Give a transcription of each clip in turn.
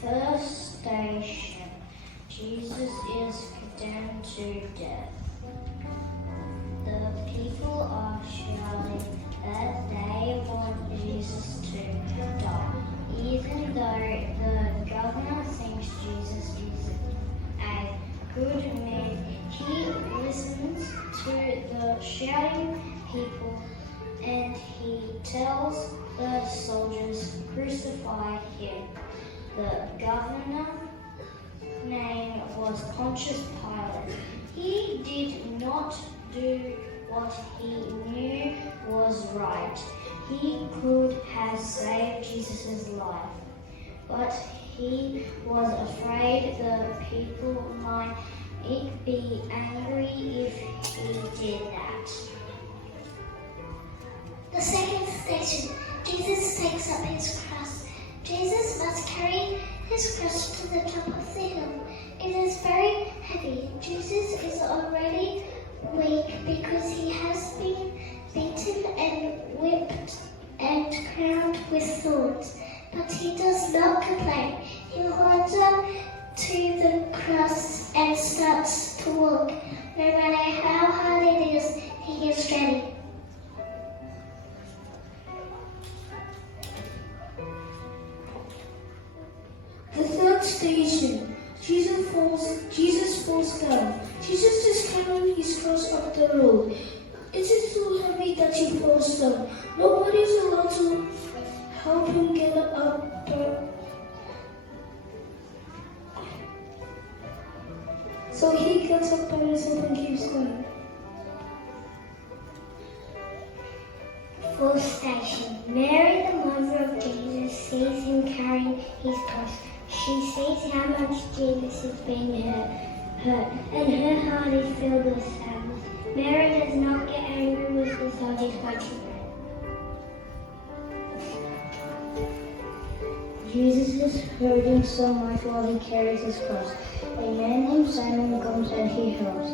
First station, Jesus is condemned to death. The people are shouting that they want Jesus to die, even though the governor thinks Jesus is a good man. He listens to the shouting people and he tells the soldiers, "Crucify him." The governor's name was Pontius Pilate. He did not do what he knew was right. He could have saved Jesus' life, but he was afraid the people might be angry if he did that. The second station, Jesus takes up his cross. Jesus must carry his cross to the top of the hill. It is very heavy. Jesus is already weak because he has been beaten and whipped and crowned with thorns. But he does not complain. He holds on to the cross and starts to walk. No matter how hard it is, he is ready. The third station, Jesus falls down. Jesus is carrying his cross up the road. It is so heavy that he falls down. Nobody is allowed to help him get up. So he gets up by himself and keeps going. Fourth station, Mary, the mother of Jesus, sees him carrying his cross. She sees how much Jesus is being hurt, and her heart is filled with sadness. Mary does not get angry with the soldiers fighting. Jesus is hurting so much while he carries his cross. A man named Simon comes and he helps.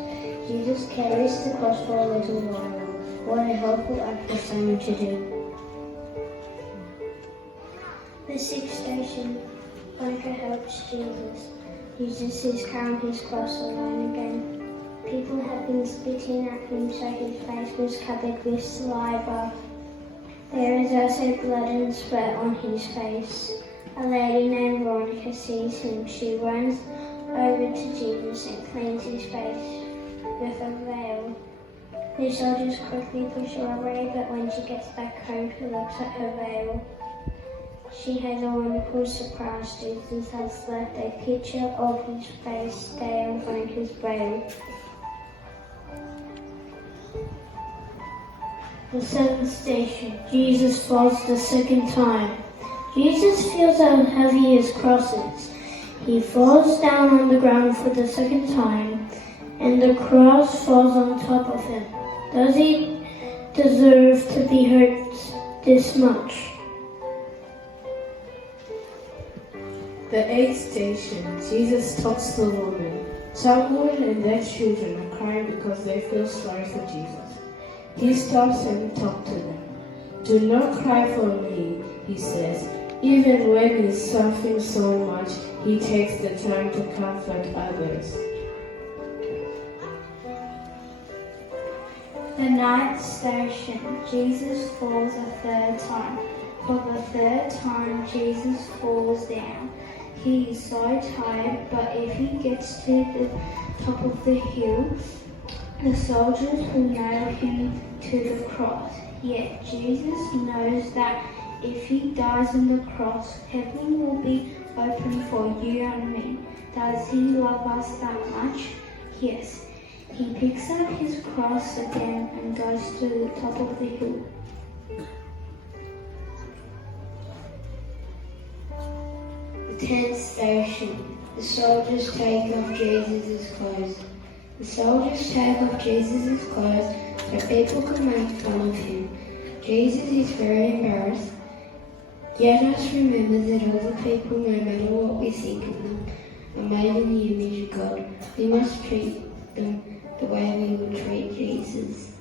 Jesus carries the cross for a little while. What a helpful act for Simon to do. The sixth station, Monica helps Jesus. Jesus is carrying his cross alone again. People have been spitting at him so his face was covered with saliva. There is also blood and sweat on his face. A lady named Veronica sees him. She runs over to Jesus and cleans his face with a veil. The soldiers quickly push her away, but when she gets back home, she looks at her veil. She has a wonderful surprise. Jesus has left a picture of his face there on Veronica's veil. The seventh station, Jesus falls the second time. Jesus feels how heavy his cross is. He falls down on the ground for the second time, and the cross falls on top of him. Does he deserve to be hurt this much? The eighth station, Jesus talks to the woman. Some women and their children are crying because they feel sorry for Jesus. He stops and talks to them. "Do not cry for me," he says. Even when he's suffering so much, he takes the time to comfort others. The ninth station, Jesus falls a third time. For the third time, Jesus falls down. He is so tired, but if he gets to the top of the hill, the soldiers will nail him to the cross. Yet Jesus knows that if he dies on the cross, heaven will be open for you and me. Does he love us that much? Yes. He picks up his cross again and goes to the top of the hill. The 10th station, the soldiers take off Jesus' clothes. The soldiers take off Jesus' clothes so people can make fun of him. Jesus is very embarrassed. Let us remember that all the people, no matter what we think of them, are made in the image of God. We must treat them the way we would treat Jesus.